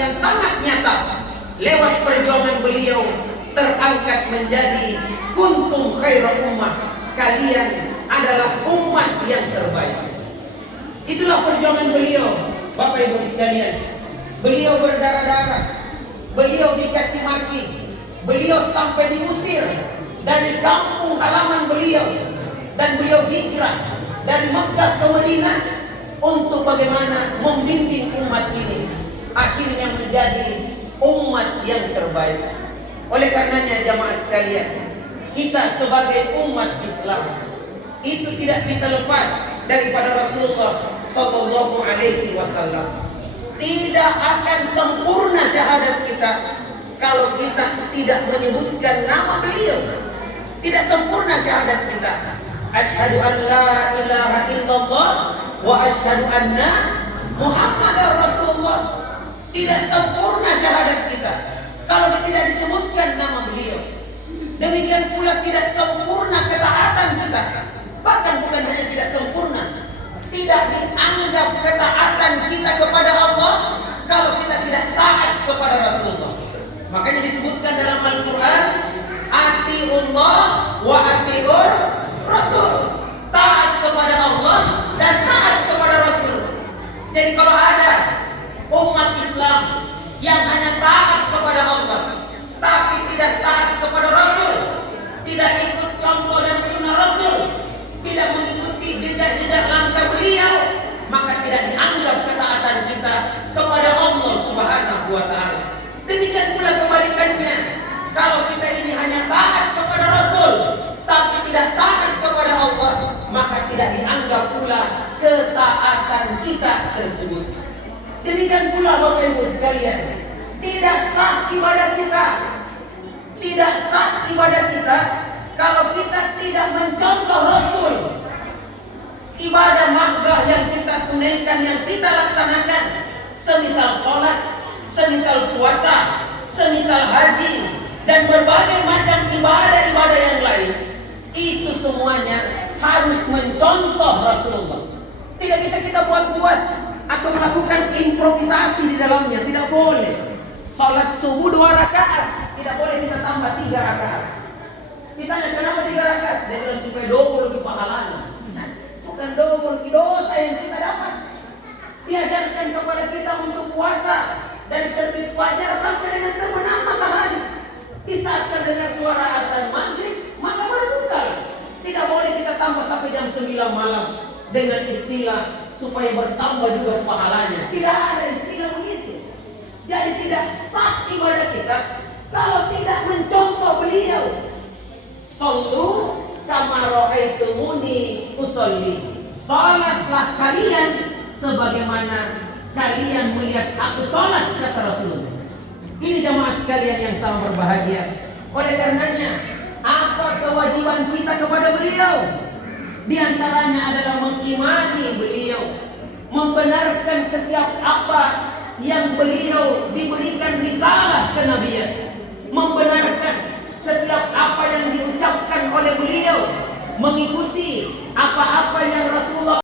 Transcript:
yang sangat nyata. Lewat perjuangan beliau terangkat menjadi kuntum khairu ummah, kalian adalah umat yang terbaik. Itulah perjuangan beliau, Bapak Ibu sekalian. Beliau berdarah-darah, beliau dicaci maki, beliau sampai diusir dari kampung halaman beliau, dan beliau hijrah dari Mekah ke Madinah untuk bagaimana membimbing umat ini akhirnya menjadi umat yang terbaik. Oleh karenanya jamaah sekalian, kita sebagai umat Islam itu tidak bisa lepas daripada Rasulullah Sallallahu Alaihi Wasallam. Tidak akan sempurna syahadat kita kalau kita tidak menyebutkan nama beliau. Tidak sempurna syahadat kita. Asyhadu an la ilaha illallah wa asyhadu anna Muhammadar Rasulullah. Tidak sempurna syahadat kita kalau tidak disebutkan nama beliau. Demikian pula tidak sempurna ketaatan kita. Bahkan bukan hanya tidak sempurna, tidak dianggap ketaatan kita kepada Allah kalau kita tidak taat kepada Rasulullah. Makanya disebutkan dalam Al-Quran, atiullah wa atiur Rasul. Taat kepada Allah dan taat kepada Rasul. Jadi kalau ada umat Islam yang hanya taat kepada Allah tapi tidak taat kepada Rasul, tidak ikut contoh dan sunnah Rasul, tidak mengikuti jejak-jejak langkah beliau, maka tidak dianggap ketaatan kita kepada Allah Subhanahu wa ta'ala. Demikian pula kebalikannya, kalau kita ini hanya taat kepada Rasul tapi tidak taat kepada Allah, maka tidak dianggap pula ketaatan kita tersebut. Demikian pula Bapak Ibu sekalian, tidak sah ibadah kita, tidak sah ibadah kita kalau kita tidak mencontoh Rasul. Ibadah mahdoh yang kita tunaikan, yang kita laksanakan, semisal sholat, semisal puasa, semisal haji, dan berbagai macam ibadah-ibadah yang lain, itu semuanya harus mencontoh Rasulullah. Tidak bisa kita buat-buat atau melakukan improvisasi di dalamnya, tidak boleh. Sholat subuh 2 rakaat, tidak boleh kita tambah 3 rakaat. Ditanya kenapa 3 rakaat? Dia bilang supaya double lebih pahalanya. Bukan double dosa yang kita dapat. Diajarkan kepada kita untuk puasa dari terbit fajar sampai dengan terbenam matahari. Di saat terdengar suara azan maghrib, maka berbuka. Tidak boleh kita tambah sampai jam 9 malam dengan istilah supaya bertambah juga pahalanya. Tidak ada istilah begitu. Jadi tidak sah ibadah kita kalau tidak mencontoh beliau. Sallu kama ra'aitumuni usolli. Salatlah kalian sebagaimana kalian melihat aku salat, kata Rasulullah. Ini jamaah sekalian yang sama berbahagia. Oleh karenanya, apa kewajiban kita kepada beliau? Di antaranya adalah mengimani beliau, membenarkan setiap apa yang beliau diberikan risalah kenabian, membenarkan setiap apa yang diucapkan oleh beliau, mengikuti apa-apa yang Rasulullah